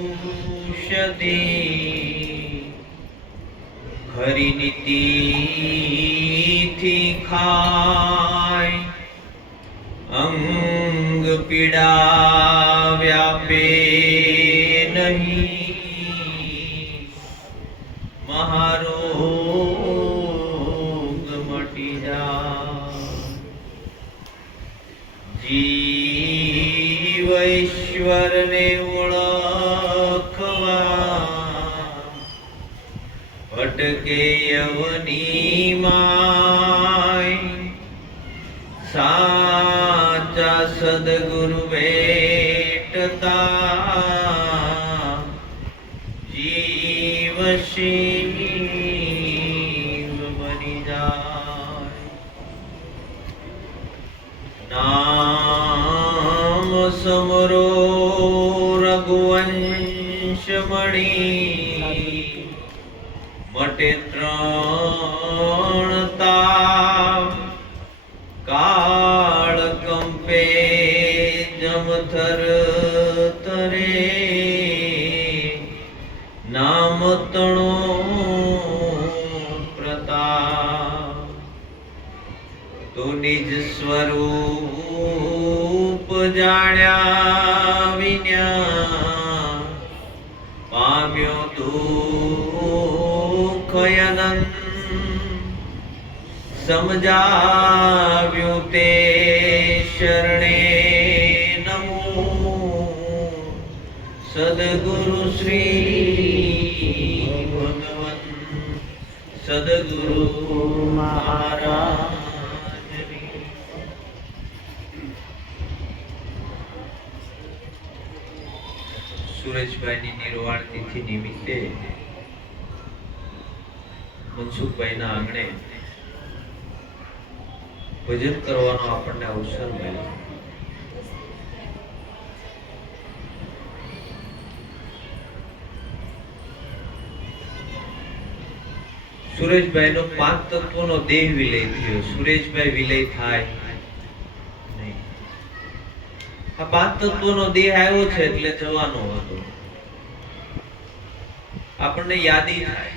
ઔષધિ ખરી નીતિથી ખાય અંગ પીડા વ્યાપે નહીં મહારોગ મટી જાય જીવ ઈશ્વરને ઓળખવા ભટકે યવની માય સાચા સદગુરુ ભેટતા જીવ શિવ બની જાય નામ સમરો રઘુવંશ મણી મટે ત્રણ તાપ કાળ કંપે જમથર તરે નામ તણો પ્રતાપ તો નિજ સ્વરૂપ જાણ્યા વિના પામ્યો દુઃખ અનંત સમજાવ્યું તે શરણે નમો સદગુરુ શ્રી ભગવન સદગુરુ મહારાજ સુરેશભાઈની નિર્વાણ તિથિ નિમિત્તે મનસુખભાઈના આંગણે ભજન કરવાનો આપણને અવસર મળ્યો. સુરેશભાઈ નો 5 તત્વોનો દેહ વિલય થયો. સુરેશભાઈ વિલય થાય નહીં. આ 5 તત્વોનો દેહ આવ્યો છે એટલે જવાનો હતો. આપણને યાદી થાય,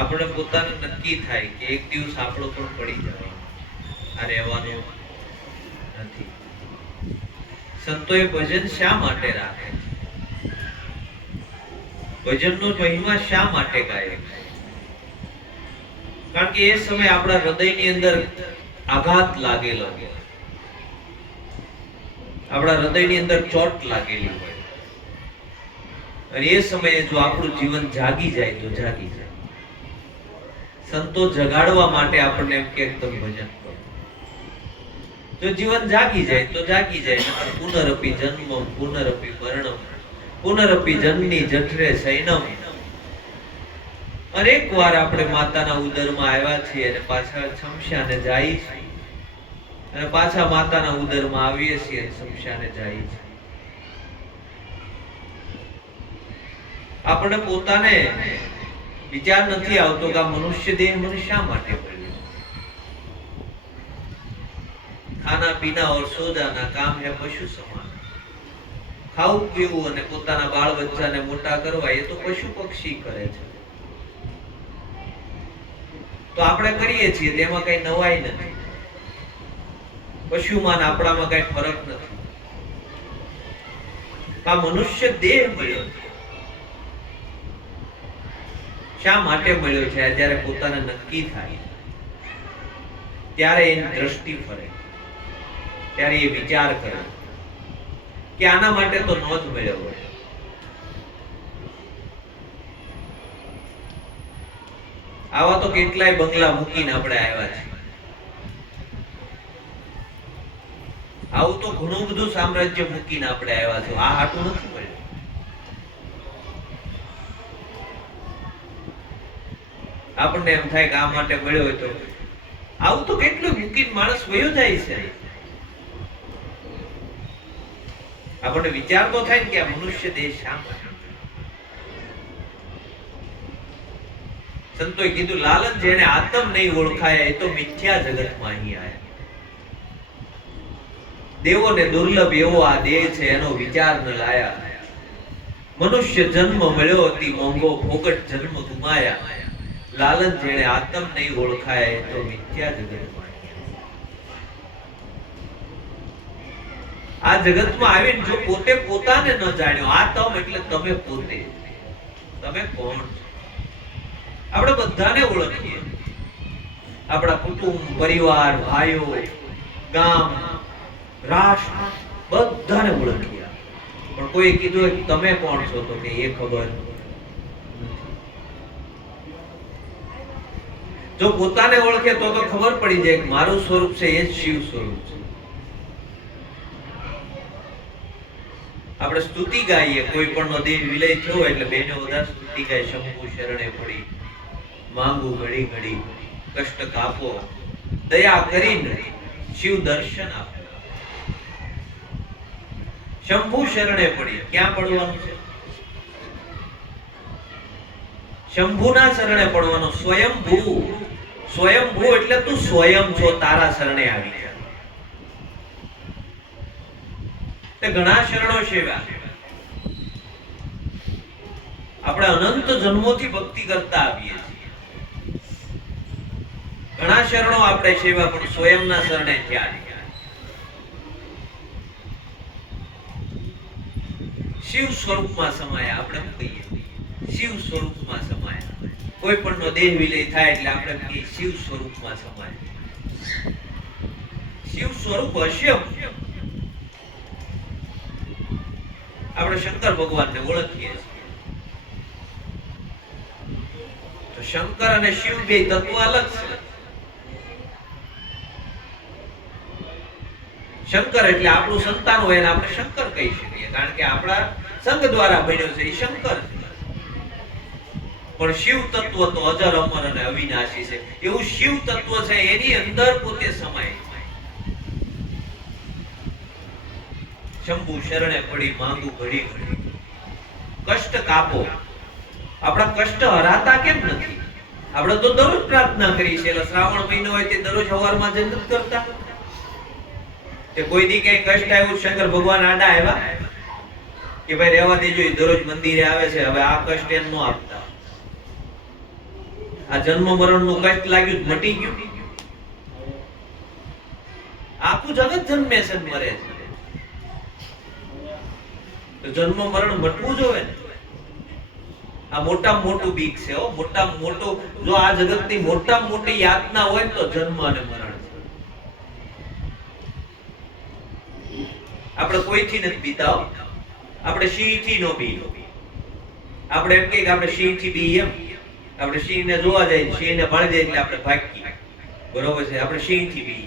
આપણે પોતાને નક્કી થાય કે એક દિવસ આપણો પણ પડી જવાનો, આ રહેવાનું નથી. સંતોએ ભજન શા માટે રાખે? ભજનનો મહિમા શા માટે ગાય? કારણ કે એ સમય આપણા હૃદયની અંદર આઘાત લાગેલો હોય, આપણા હૃદયની અંદર ચોટ લાગેલી હોય, અને એ સમયે જો આપણું જીવન જાગી જાય તો જાગી જાય. સંતો જગાડવા માટે આપણને એમ કે તમે ભજન કરો. જો જીવન જાગી જાય તો જાગી જાય. પુનરપી જન્મ પુનરપી મરણમ પુનરપી જન્મની જઠરે સૈનમ. અનેક વાર આપણે માતાના ઉદરમાં આવ્યા છીએ અને પાછા શમશાને જાય છે, અને પાછા માતાના ઉદરમાં આવીએ છીએ અને શમશાને જાય છે. આપણે પોતાને વિચાર નથી આવતો કે આ મનુષ્ય દેહ મને શા માટે મળ્યો? ખાના પીના ઓર સોદાના કામ હે પશુ સમાન. ખાવું પીવું અને પોતાના બાળ બચ્ચાને મોટા કરવા એ તો પશુ પક્ષી કરે છે. તો આપણે કરીએ છીએ તેમાં કઈ નવાઈ નથી. પશુમાં આપણામાં કઈ ફરક નથી. આ મનુષ્ય દેહ મળ્યો છે. શા માટે મળ્યો છે? જ્યારે પોતાને નક્કી થાય ત્યારે એની દ્રષ્ટિ ફરે, ત્યારે એ વિચાર કરે કે આના માટે તો નો જ મળ્યો હોય. આવા તો કેટલાય બંગલા મૂકીને આપણે આવ્યા છીએ. આવું તો ઘણું બધું સામ્રાજ્ય મૂકીને આપણે આવ્યા છે. આ હાટું નથી મળ્યું. આપણને એમ થાય કે આ માટે મળ્યો હોય તો આવું તો કેટલું મૂકીને માણસ વયો જાય છે. આપણને વિચાર તો થાય ને કે આ મનુષ્ય દેહ શા માટે? સંતોએ કીધું લાલન જેને આત્મ નહીં ઓળખાય એ તો મિથ્યા જગતમાં અહીં આયા. દેવોને દુર્લભ એવો આ દેહ છે, એનો વિચાર ન લાયા. મનુષ્ય જન્મ મળ્યો અતિ મોંઘો, ફોગટ જન્મ ગુમાયા. લાલન જેણે આતમ નહીં ઓળખાય, એ તો મિથ્યા જગતમાં. આ જગતમાં આવીને જો પોતે પોતાને ન જાણ્યો, આ તમ એટલે તમે પોતે, તમે કોણ છો? આપણે બધાને ઓળખીએ, આપણા કુટુંબ, પરિવાર, ભાઈઓ, ગામ, રાષ્ટ્ર, બધાને ઓળખીએ. પણ કોઈ કીધું કે તમે કોણ છો, તો કે એ ખબર નથી. જો પોતાને ઓળખે તો ખબર પડી જાય કે મારું સ્વરૂપ છે એ જ શિવ સ્વરૂપ છે. આપણે સ્તુતિ ગાઈએ, કોઈ પણ નો દેહ વિલય થયો એટલે બેને વધારે સ્તુતિ ગાય. શંભુ શરણે પડી, માંગુ ઘડી ઘડી, કષ્ટ કાપો, દયા કરીને શિવ દર્શન આપો. શંભુ શરણે પડી, ક્યાં પડવાનું છે? શંભુના શરણે પડવાનું. સ્વયંભૂ, સ્વયંભૂ એટલે તું સ્વયં છો, તારા શરણે આવી ગયા. તે ઘણા શરણો સેવા, આપણે અનંત જન્મોથી ભક્તિ કરતા આવીએ છીએ. ઘણા શરણો આપણે સેવા, પણ સ્વયંના શરણે થયા. શિવ સ્વરૂપમાં સમાયા. આપણે કહીએ શિવ સ્વરૂપમાં સમાયા. કોઈ પણ નો દેહ વિલય થાય એટલે આપણે કહીએ શિવ સ્વરૂપમાં સમાયા. શિવ સ્વરૂપ હશે. આપણે શંકર ભગવાનને ઓળખીએ છીએ. તો શંકર અને શિવ બે તત્વ અલગ છે. શંકર એટલે આપણું સંતાન હોય એને આપણે શંકર કહી શકીએ, કારણ કે આપણા સંગ દ્વારા બન્યો છે, એ શંકર છે. પણ શિવ તત્વ તો અજર, અમર અને અવિનાશી છે. એવું શિવ તત્વ છે, એની અંદર પોતે સમાય. શંભુ શરણે પડી, માંગુ ઘડી ઘડી, કષ્ટ કાપો. આપણા કષ્ટ હરાતા કેમ નથી? આપણે તો દરરોજ પ્રાર્થના કરીએ છીએ. એટલે શ્રાવણ મહિનો હોય તે દરરોજ સવારમાં જન્નત કરતા. તે કોઈ દી કઈ કષ્ટ આવ્યું, શંકર ભગવાન આડા આવ્યા કે ભાઈ રહેવા દેજો, દરરોજ મંદિરે આવે છે, હવે આ કષ્ટ એમ ન આપતા. આ જન્મ મરણ નું કષ્ટ લાગ્યું, મટી ગયું. આખું જગત જન્મે છે, મરે છે. તો જન્મ મરણ મટવું જોઈએ ને. આ મોટામાં મોટું બીક છે. મોટામાં મોટું, જો આ જગતની મોટામાં મોટી યાતના હોય તો જન્મ અને મરણ છે. આપણે કોઈથી નથી બીતા. આપણે સિંહથી નો બી. આપણે એમ કહીએ કે આપણે સિંહથી બી. એમ આપણે સિંહને જોવા જાય, સિંહને ભાળી જાય એટલે આપણે ભાગીએ, બરોબર છે? આપણે સિંહથી બી.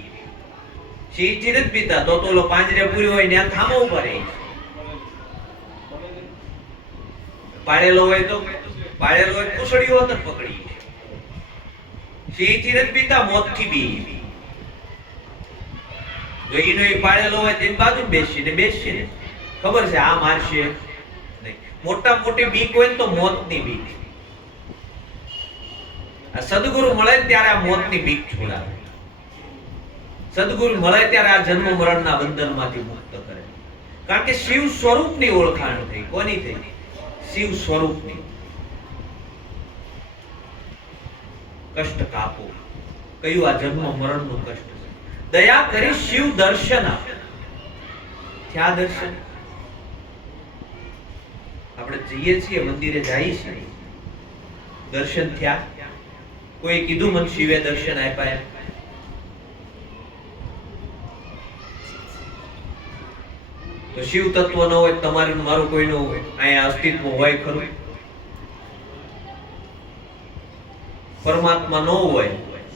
સિંહથી નથી બીતા. તો ઓલો પાંજરે પૂર્યો હોય ત્યાં થામો ઉભા રહે. પાડેલો હોય તો પૂછડીઓ અંદર પકડી. સિંહથી નથી બીતા, મોતથી બી. જો એનો એ પાડેલો હોય તેની બાજુ બેસીને ખબર છે આ મારશે નહીં. મોટા મોટી બીક હોય તો મોતની બીક. આ સદગુરુ મળે ત્યારે આ મોતની બીક છોડાવે. સદગુરુ મળે ત્યારે આ જન્મ મરણના બંધનમાંથી મુક્ત કરે. કારણ કે શિવ સ્વરૂપની ઓળખાણ થઈ. કોની થઈ? શિવ સ્વરૂપની. કષ્ટ કાપો. કયું? આ જન્મ મરણનું કષ્ટ. દયા કરી શિવ દર્શન આપ. ક્યાં દર્શન? આપણે જઈએ છીએ મંદિરે, જઈએ છીએ, દર્શન થયા? કોઈ કીધું મને શિવે દર્શન આપ્યા? તો શિવ તત્વ ન હોય, તમારું મારું કોઈનું અહીંયા અસ્તિત્વ હોય ખરું? પરમાત્મા ન હોય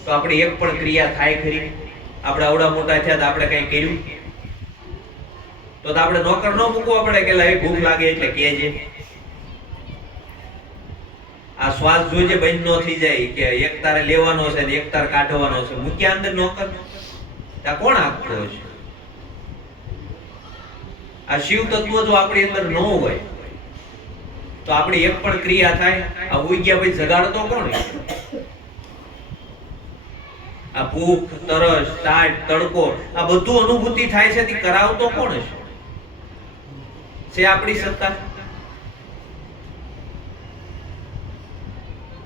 તો આપણી એક પણ ક્રિયા થાય ખરી? આપણે આવડા મોટા થયા તો આપણે કઈ કર્યું? તો આપણે નોકર ન મૂકવો પડે કે લાવી ભૂખ લાગે એટલે કહેજે. આ શ્વાસ જોજે બંધ ન થઈ જાય કે એક તારે લેવાનો છે ને એક તારે કાઢવાનો છે, મૂક્યા અંદર નોકર. ત્યાં કોણ આપતો છે? આ શિવ તત્વ જો આપણી અંદર ન હોય તો આપણી એક પણ ક્રિયા થાય? આ ઉઈ ગયા પછી જગાડતો કોણ? આ ભૂખ, તરસ, ટાઢ, તડકો, આ બધું અનુભૂતિ થાય છે તે કરાવતો કોણ છે આપણી સત્તા?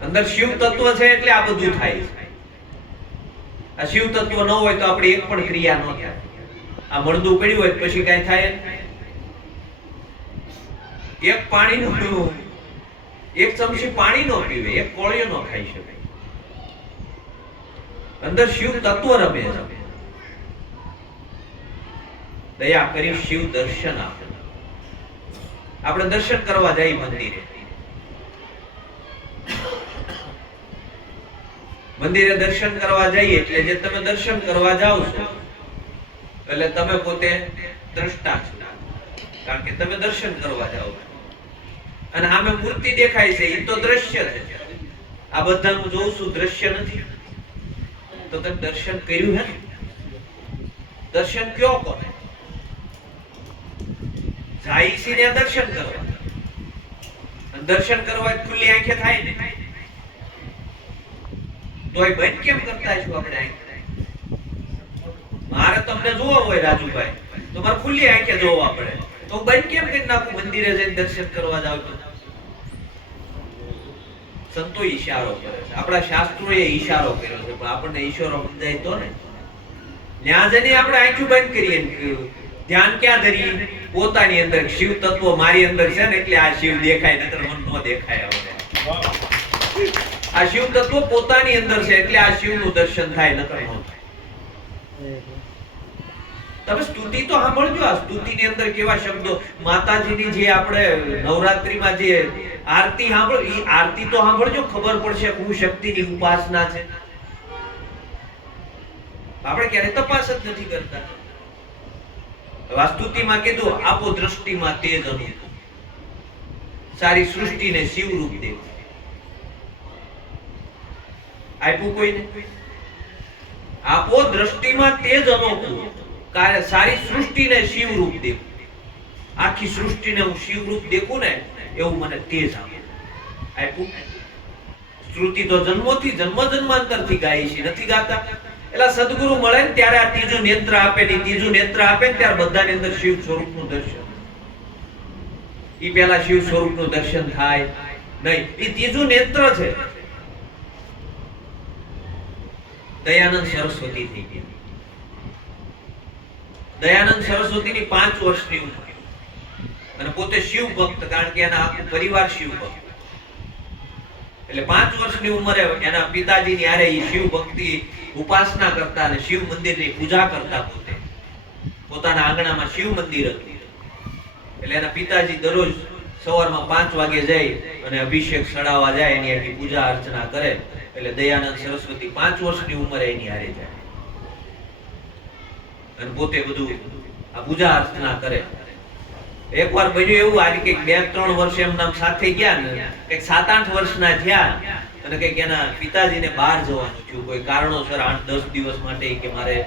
અંદર શિવ તત્વ છે એટલે આ બધું થાય છે. આ શિવ તત્વ ન હોય તો આપણી એક પણ ક્રિયા ન થાય. આ મળદું પડ્યું હોય પછી કઈ થાય? એક પાણી નો પીવું, એક ચમચી પાણી નો પીવે, એક કોળિયો નો ખાઈ શકે. અંદર શિવ તત્વ રમે છે. દયા કરી શિવ દર્શન આપે. આપણે દર્શન કરવા જઈએ મંદિરે, મંદિરે દર્શન કરવા જઈએ એટલે જે તમે દર્શન કરવા જાઓ છો એટલે તમે પોતે દ્રષ્ટા છો, કારણ કે તમે દર્શન કરવા જાઓ છો. અને આમે મૂર્તિ દેખાય છે એ તો દ્રશ્ય છે. આ બધાનું જોઉં છું દ્રશ્ય નથી. તો તમે દર્શન કર્યું હે? દર્શન કયો કોને? જાય છે ને દર્શન કરવા. દર્શન કરવા ખુલ્લી આંખે થાય ને, તોય બંધ કેમ કરતા છો આપણે આંખે? મારે તમને જોવા હોય રાજુભાઈ તો મારે ખુલ્લી આંખે જોવા પડે, તો બંધ કેમ કરી નાખું? મંદિરે જઈને દર્શન કરવા જાવ તો સંતો ઈશારો કરે છે, આપણા શાસ્ત્રોએ ઈશારો કર્યો છે, પણ આપણને ઈશારો સમજાય તો ને. ત્યાં જઈને આપણે આંખું બંધ કરીએ, ધ્યાન ક્યાં ધરીએ? પોતાની અંદર. શિવ તત્વ મારી અંદર છે ને એટલે આ શિવ દેખાય, નતર મન નો દેખાય. આ શિવ તત્વ પોતાની અંદર છે એટલે આ શિવનું દર્શન થાય, નતર ન થાય. તમે સ્તુતિ તો સાંભળજો. આ સ્તુતિની અંદર કેવા શબ્દો, માતાજીની જે આપણે નવરાત્રીમાં જે આરતી સાંભળો, એ આરતી તો સાંભળજો, ખબર પડશે હું શક્તિની ઉપાસના છે. આપણે ક્યારે તપાસ જ નથી કરતા. વાસ્તુતિમાં કીધું આપો દ્રષ્ટિમાં તેજ અનુભવ, સારી સૃષ્ટિને શિવ રૂપ દે. આપ્યું કોઈને? આપો દ્રષ્ટિમાં તેજ અનોખું, સારી સૃષ્ટિને શિવ રૂપ દે. આખી સૃષ્ટિને હું શિવ રૂપ દેખું ને એવું મને તેજ આપ્યું. શ્રુતિ તો જન્મોથી જન્મ જન્માંતરથી ગાય છે, નથી ગાતા. એટલે સદગુરુ મળે ને ત્યારે આ ત્રીજું નેત્ર આપે ને, ત્રીજું નેત્ર આપે ને ત્યારે બધાની અંદર શિવ સ્વરૂપનું દર્શન. ઈ પહેલા શિવ સ્વરૂપનું દર્શન થાય નહીં. ઈ ત્રીજું નેત્ર છે. દયાનંદ સરસ્વતી થઈ ગયા. દયાનંદ સરસ્વતીની 5 વર્ષની ઉંમર, અને પોતે શિવ ભક્ત, કારણ કે એના આખો પરિવાર શિવ ભક્ત. એટલે 5 વર્ષની ઉંમરે એના પિતાજીની હારે એ શિવ ભક્તિ ઉપાસના કરતા અને શિવ મંદિરની પૂજા કરતા. પોતે પોતાના આંગણામાં શિવ મંદિર હતું. એટલે એના પિતાજી દરરોજ સવારમાં 5 વાગે જાય અને અભિષેક ચડાવવા જાય, એની આખી પૂજા અર્ચના કરે. એટલે દયાનંદ સરસ્વતી 5 વર્ષની ઉંમરે એની હારે જાય અને પોતે બધું આ પૂજા અર્ચના કરે. એકવાર બન્યું એવું, આજે કઈક 2-3 વર્ષ એમ નામ સાથે ગયા ને, કઈક 7-8 વર્ષના થયા અને કઈક એના પિતાજીને બહાર જવાનું થયું, કોઈ કારણોસર 8-10 દિવસ માટે, કે મારે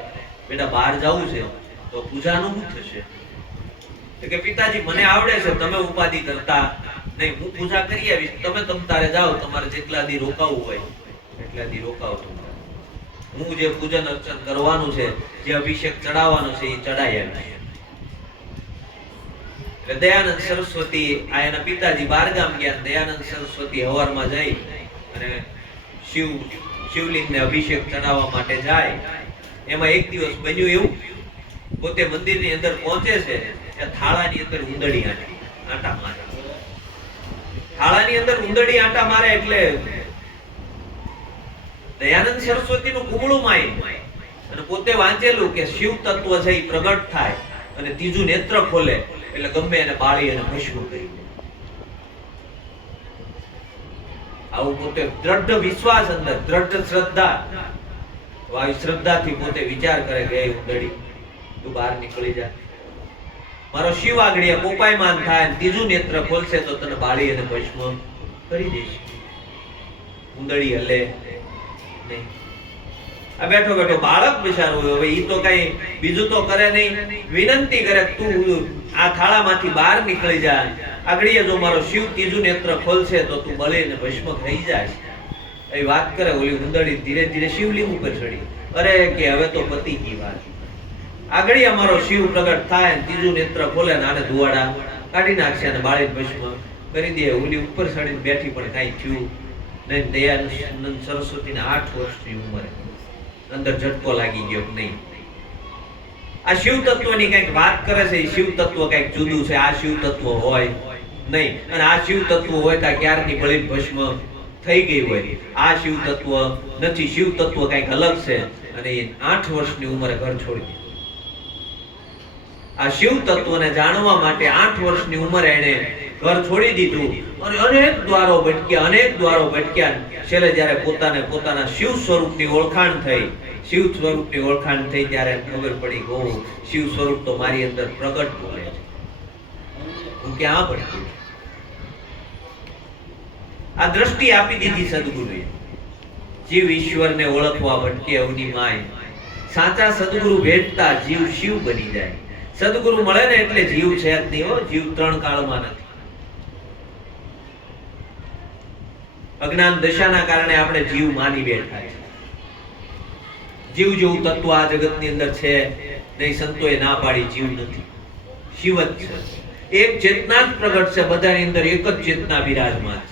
બેટા બહાર જવું છે, તો પૂજાનું શું થશે? કે પિતાજી મને આવડે છે, તમે ઉપાધિ કરતા નહીં, હું પૂજા કરી આવીશ, તમે તારે જાઓ, તમારે જેટલા દી રોકાવું હોય એટલા દી રોકાવ. હું જે પૂજન અર્ચન કરવાનું છે, જે અભિષેક ચડાવવાનો છે એ ચડાઈ આવીશ. એટલે દયાનંદ સરસ્વતી આ એના પિતાજી બહારગામ ગયા. દયાનંદ સરસ્વતી હવારમાં જઈ અને શિવલિંગને અભિષેક ચડાવવા માટે જાય. એમાં એક દિવસ બન્યું એવું, પોતે મંદિરની અંદર પહોંચે છે, થાળાની અંદર ઉંદરડી આંટા મારે. થાળાની અંદર ઉંદરડી આંટા મારે એટલે દયાનંદ સરસ્વતીનું કુમળું માય અને પોતે વાંચેલું કે શિવ તત્વ છે એ પ્રગટ થાય અને ત્રીજું નેત્ર ખોલે એટલે ગમે એને બાળી અને ભસ્મ કરી દે. આવું પોતે દ્રઢ વિશ્વાસ, અંદર દ્રઢ શ્રદ્ધા, આવી શ્રદ્ધાથી પોતે વિચાર કરે કે ઉંદરડી તું બહાર નીકળી જા, મારો શિવ આગળ પોપાયમાન થાય, ત્રીજું નેત્ર ખોલશે તો તને બાળી અને ભસ્મ કરી દઈશ. ઉંદરડી હલે નહીં. આ બેઠો બેઠો બાળક બિચારો, હવે ઈ તો કઈ બીજું તો કરે નહીં, વિનંતી કરે તું આ થાળામાંથી બહાર નીકળી જા, આગળીએ જો મારો શિવ ત્રીજું નેત્ર ખોલશે તો તું બળીને ભસ્મ થઈ જાય. એ વાત કરે. ઓલી ઉંદરડી ધીરે ધીરે શિવલિંગ ઉપર ચડી, અરે કે હવે તો પતી ગઈ વાત. આગળ અમારો શિવ પ્રગટ થાય ને ત્રીજું નેત્ર ખોલે ને આને ધુવાડા કાઢી નાખશે અને બાળી ભસ્મ કરી દે. ઓલી ઉપર ચડીને બેઠી પણ કાંઈ થયું નહીં. દયાનંદ સરસ્વતીને 8 વર્ષની ઉંમરે અંદર ઝટકો લાગી ગયો નહીં. આ શિવ તત્વની કંઈક વાત કરે છે. શિવ તત્વ કંઈક જુદું છે. આ શિવ તત્વ હોય નહીં. અને આ શિવ તત્વ હોય તો ક્યારની બળી ભસ્મ થઈ ગઈ હોય. આ શિવ તત્વ નથી. શિવ તત્વ કંઈક અલગ છે. અને એ 8 વર્ષની ઉંમરે ઘર છોડી દીધું. આ શિવ તત્વને જાણવા માટે 8 વર્ષની ઉંમરે એને ઘર છોડી દીધું. અને અનેક દ્વારો ભટક્યા. છેલ્લે જ્યારે પોતાના શિવ સ્વરૂપની ઓળખાણ થઈ, ત્યારે ખબર પડી કે શિવ સ્વરૂપ તો મારી અંદર પ્રગટ બોલે છે. હું ક્યાં ભટકું? આ દ્રષ્ટિ આપી દીધી સદગુરુએ. જીવ ઈશ્વરને ઓળખવા ભટકે અવની માય. સાચા સદગુરુ ભેટતા જીવ શિવ બની જાય. સદગુરુ મળે ને એટલે જીવ છે જ નહીં હો. જીવ 3 કાળમાં નથી. અજ્ઞાન દશાના કારણે આપણે જીવ માની બેઠા છે. જીવ જેવું તત્વ આ જગતની અંદર છે નહીં. સંતોએ ના પાડી જીવ નથી, શિવ જ છે. એક ચેતના જ પ્રગટ છે. બધાની અંદર એક જ ચેતના બિરાજમાન છે.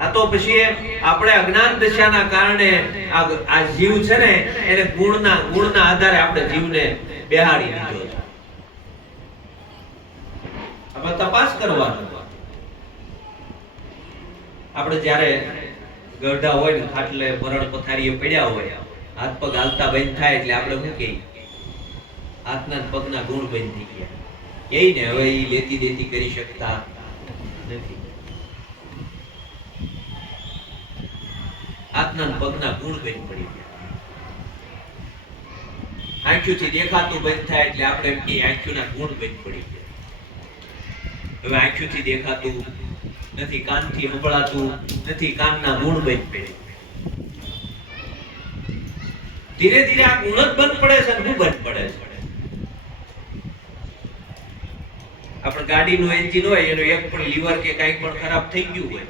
આ તો પછી આપણે અજ્ઞાન દશાના કારણે આ જીવ છે ને એને ગુણના આધારે આપણે જીવને બેહાડી દીધો છે. આપણે તપાસ કરવાનો. આપણે જ્યારે ગઢા હોય ને ખાટલે મરણ પથારીએ પડ્યા હોય, હાથ પગ હાલતા બંધ થાય એટલે આપણે શું કહીએ? હાથના પગના ગુણ બંધ થઈ ગયા. એ ને હવે એ લેતી દેતી કરી શકતા નથી. હાથના પગના ગુણ બંધ પડી ગયા. આંખોથી દેખાતું બંધ થાય એટલે આપણે એમ કહીએ આંખોના ગુણ બંધ પડી ગયા. હવે આંખોથી દેખાતું નથી, કાનથી સંભળાતું નથી, કાનના ગુણ બંધ પડે. ધીરે ધીરે આ ગુણ જ બંધ પડે છે. શું બંધ પડે છે? આપણે ગાડીનું એન્જિન હોય, એનો એક પણ લીવર કે કંઈક પણ ખરાબ થઈ ગયું હોય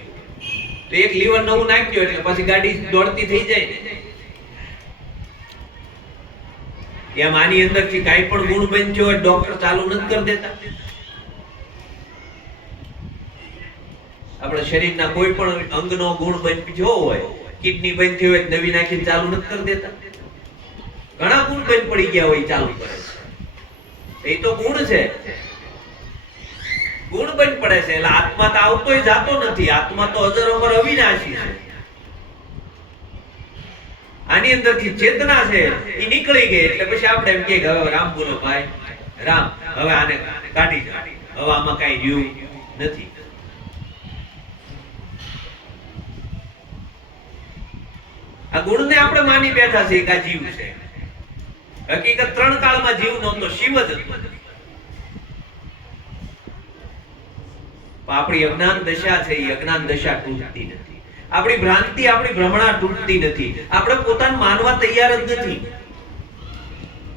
તો એક લીવર નવું નાખ્યો એટલે પછી ગાડી દોડતી થઈ જાય ને. એમ આની અંદરથી કાંઈ પણ ગુણ બંધ થયો હોય, ડોક્ટર ચાલુ નથી કરી દેતા. આપણા શરીરના કોઈ પણ અંગનો ગુણ બંધ થયો હોય, કિડની બંધ થઈ હોય, નવી નાખીને ચાલુ નથી કરી દેતા. ઘણા ગુણ બંધ પડી ગયા હોય, ચાલુ કરે છે. એ તો ગુણ છે. ગુણ બંધ પડે છે એટલે આત્મા તો આવતોય જાતો નથી. આત્મા તો અજર અમર અવિનાશી છે. આની અંદરથી ચેતના છે એ નીકળી ગઈ એટલે પછી આપણે એમ કે હવે રામ બોલો ભાઈ, રામ હવે આને કાઢી જા, હવે આમાં કઈ રહ્યું નથી. આ ગુણને આપણે માની બેઠા છે કે આ જીવ છે. હકીકત 3 કાળમાં જીવ નહોતો, શિવ જ હતો. આપણી અજ્ઞાન દશા છે, એ અજ્ઞાન દશા તૂટતી નથી. આપણી ભ્રાંતિ, આપણી ભ્રમણા તૂટતી નથી. આપણે પોતાને માનવા તૈયાર જ નથી.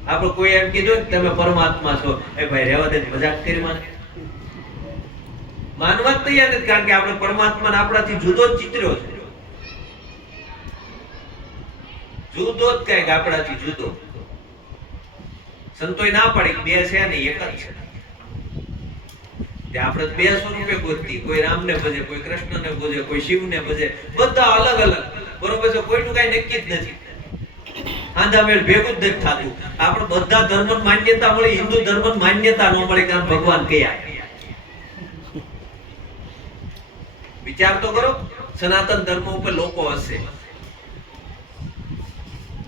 આપણે કોઈ એમ કીધું કે તમે પરમાત્મા છો, એ ભાઈ રહેવા દે, મજાક કરી માનવા તૈયાર નથી. કારણ કે આપણે પરમાત્માને આપણાથી જુદો જ ચિતર્યો છે. જુદો જ કઈક આપણાથી જુદો. સંતોય ના પાડી બે છે ને એક જ છે. આપણે 2 સ્વરૂપે ગોતતી. કોઈ રામને ભજે, કોઈ કૃષ્ણને ભજે, કોઈ શિવને ભજે. બધા અલગ અલગ. બરોબર છે? કોઈનું કઈ નક્કી જ નથી. આંધા મેળ ભેગું જ નથી થતું. આપણે બધા ધર્મ માન્યતા મળી, હિન્દુ ધર્મ માન્યતા ન મળી કે ભગવાન કયા. વિચાર તો કરો. સનાતન ધર્મ ઉપર લોકો હશે.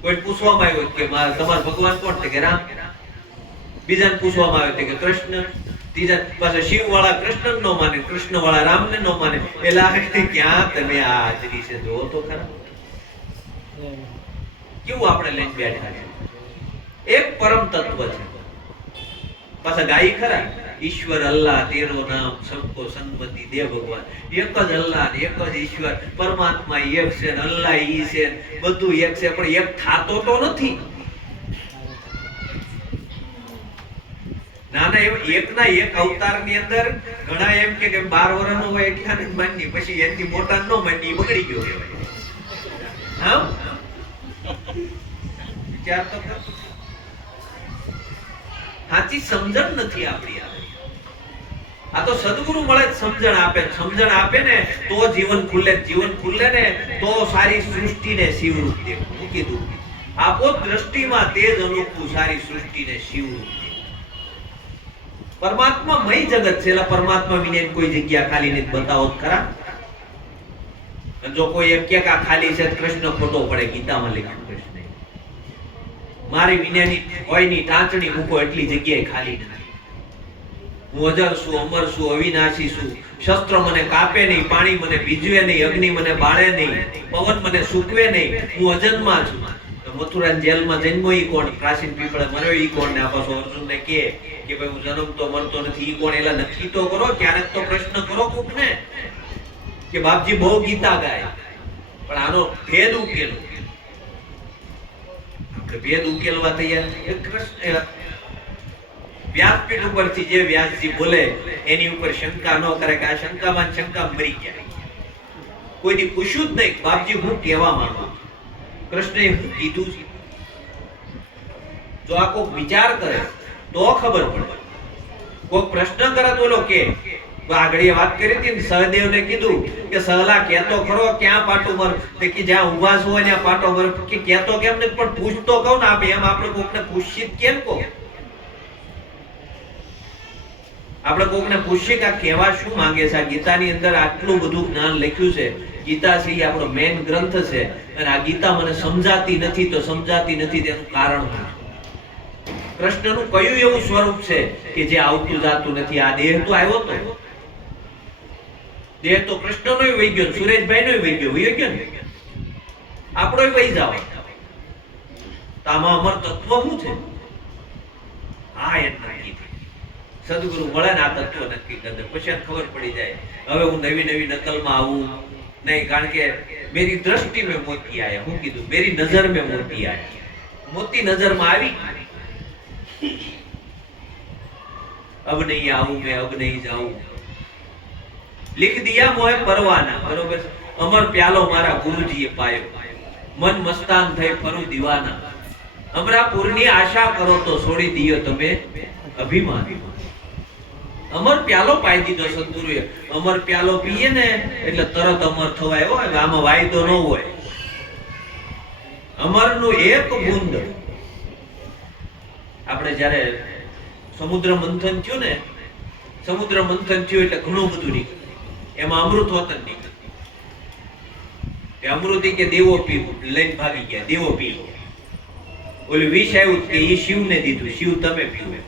કોઈ પૂછવામાં આવ્યું કે તમારા ભગવાન કોણ? કે રામ. બીજાને પૂછવામાં આવ્યું કે કૃષ્ણ. ત્રીજા પાસે શિવ વાળા કૃષ્ણ નો માને, કૃષ્ણ વાળા રામ ને નો માને. એટલે ક્યાં તમે આ હાજરી છે જો તો ખરા. કેવું આપણે લઈને બેઠા છે. એક પરમ તત્વ છે. પાછા ગાય ખરા, ઈશ્વર અલ્લાહ તેરો નામ સબકો સન્મતિ દે ભગવાન. એક જ અલ્લાહ, એક જ ઈશ્વર, પરમાત્મા એક છે, અલ્લાહ ઈ છે, બધું એક છે, પણ એક થાતો તો નથી. નાના એકના એક અવતારની અંદર ઘણા એમ કે 12 વર્ષનો હોય એટલે માની, પછી એનથી મોટા નો માની, બગડી ગયો. હા, વિચાર તો કરો. સાચી સમજણ નથી આપણી આ. આ તો સદગુરુ મળે સમજણ આપે ને તો જીવન ખુલે ને તો સારી સૃષ્ટિને શિવરૂપ દેખું. હું કીધું આપો દ્રષ્ટિમાં તેજ અનુકૂળ સારી સૃષ્ટિને શિવરૂપ. પરમાત્મા મય જગત છે. પરમાત્મા વિને કોઈ જગ્યા ખાલી નથી, બતાવો ખરા. જો કોઈ એમ કે આ ખાલી છે, કૃષ્ણ ખોટો પડે. ગીતામાં લખ્યું કૃષ્ણ મારી વિનેની હોયની ટાંચણી મૂકો એટલી જગ્યાએ ખાલી નથી. હું અજર છું, અમર છું, અવિનાશી છું. શસ્ત્ર મને કાપે નહીં, પાણી મને ભીજવે નહીં, અગ્નિ મને બાળે નહીં, પવન મને સૂકવે નહીં. હું અજન્મા છું. મથુરા જેલમાં જન્મો ઈ કોણ? પ્રાચીન પીપળે મર્યો ઈ કોણ? ને આ પાછો અર્જુનને કે ભાઈ હું જન્મતો મરતો નથી ઈ કોણ? એલા નક્કી તો કરો, ક્યારેક તો પ્રશ્ન કરો કોકને કે બાપજી બહુ ગીતા ગાય પણ આનો ભેદ ઉકેલો. ભેદ ઉકેલવા તૈયાર. વ્યાસપીઠ ઉપરથી જે વ્યાસજી બોલે એની ઉપર શંકા ન કરે કે આ શંકામાં શંકા મરી ગયા. કોઈથી પૂછ્યું જ નહીં બાપજી હું કહેવા માંગુ, કૃષ્ણએ હું કીધું છે. જો આ કોક વિચાર કરે તો ખબર પડે. કોક પ્રશ્ન કરે તો ઓલો કે આગળ વાત કરી હતી સહદેવને કીધું કે સહલા કહેતો ખરો ક્યાં પાટો મર? તે કે જ્યાં ઊભા છો ત્યાં પાટો મર. કે કહેતો કેમ નથી પણ પૂછતો કહું ને આપણે એમ આપણે કોકને પૂછીએ કેમ કહો? આપણે કોકને પૂછીએ કે આ કહેવા શું માંગે છે? આ ગીતાની અંદર આટલું બધું જ્ઞાન લખ્યું છે. ગીતા છે એ આપણો મેઇન ગ્રંથ છે અને આ ગીતા મને સમજાતી નથી તો સમજાતી નથી તેનું કારણ શું? કૃષ્ણનું કયું એવું સ્વરૂપ છે કે જે આવતું જાતું નથી? આ દેહ તો આવ્યો તો, દેહ તો કૃષ્ણનોય વહી ગયો, સુરેશભાઈનોય વહી ગયો ને, આપણોય વહી જાવ. તો આમાં અમર તત્વ શું છે? હા એમ નક્કી સદગુરુ મળે ને આ તત્વ નક્કી કરી દે, પછી ખબર પડી જાય. હવે હું નવી નવી નકલમાં આવું नहीं, कारण के मेरी दृष्टि में मोती आया. હું કીધું मेरी नजर में मोती आया. मोती नजर में આવી. अब नहीं आऊं मैं, अब नहीं जाऊं. लिख दिया मोहे परवाना. बरोबर. अमर प्यालो मारा गुरुजीए पायो. मन मस्तान થઈ ફરું દીવાના. અમરાપુરની આશા કરો તો છોડી દિયો તમે અભિમાન. અમર પ્યાલો પાઈ દીધો સદગુરુએ. અમર પ્યાલો પીએ ને એટલે તરત અમર થવાય. હોય આમાં વાયદો ન હોય. અમરનું એક બુંદ. આપણે જ્યારે સમુદ્ર મંથન થયું ને, સમુદ્ર મંથન થયું એટલે ઘણું બધું નીકળ્યું. એમાં અમૃત હોતન નીકળ્યું. એ અમૃત કે દેવો પીવું લઈને ભાગી ગયા. દેવો પીવો. ઓલું વિષ આવ્યું કે એ શિવને દીધું. શિવ તમે પીવું.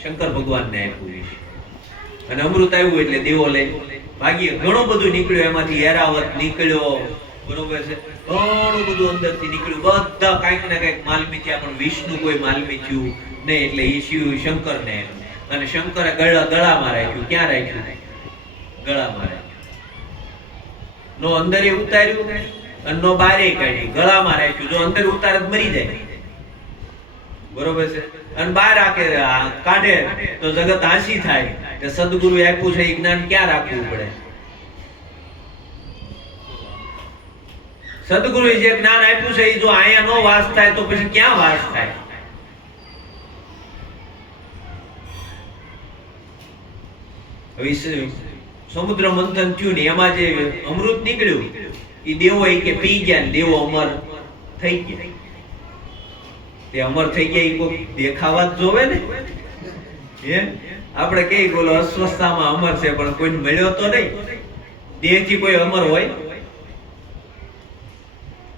શંકર ભગવાનને આપ્યું વિષ. અને અમૃત આવ્યું એટલે દેવો લઈ ભાગી. ઘણું બધું નીકળ્યું. એમાંથી એરાવત નીકળ્યો. બરોબર છે. ઘણું બધું અંદરથી નીકળ્યું. બધા કાંઈક ને કાંઈક માલમી થયા પણ વિષ્ણુ કોઈ માલમી થયું નહીં. એટલે એ શિવ શંકરને અને શંકરે ગળામાં રાખ્યું. ક્યાં રાખ્યું? ગળામાં રાખ્યું. નો અંદરે ઉતાર્યું અને નો બારે કાઢ્યું. ગળામાં રાખ્યું. જો અંદર ઉતારે મરી જાય. બરોબર છે. અને બહાર કાઢે તો જગત હાંસી થાય કે સદગુરુ આપ્યું છે એ જ્ઞાન ક્યાં રાખવું પડે? સદગુરુએ જે જ્ઞાન આપ્યું છે એ જો આયા નો વાસ થાય તો પછી ક્યાં વાસ થાય? હવે સમુદ્ર મંથન થયું ને એમાં જે અમૃત નીકળ્યું એ દેવો કે પી ગયા ને દેવો અમર થઈ ગયા. તે અમર થઈ ગયા એ કોઈ દેખાવા જ જોવે ને. આપણે કઈ બોલો અસ્વસ્થતામાં અમર છે પણ કોઈને મળ્યો તો નહીં. દેહથી કોઈ અમર હોય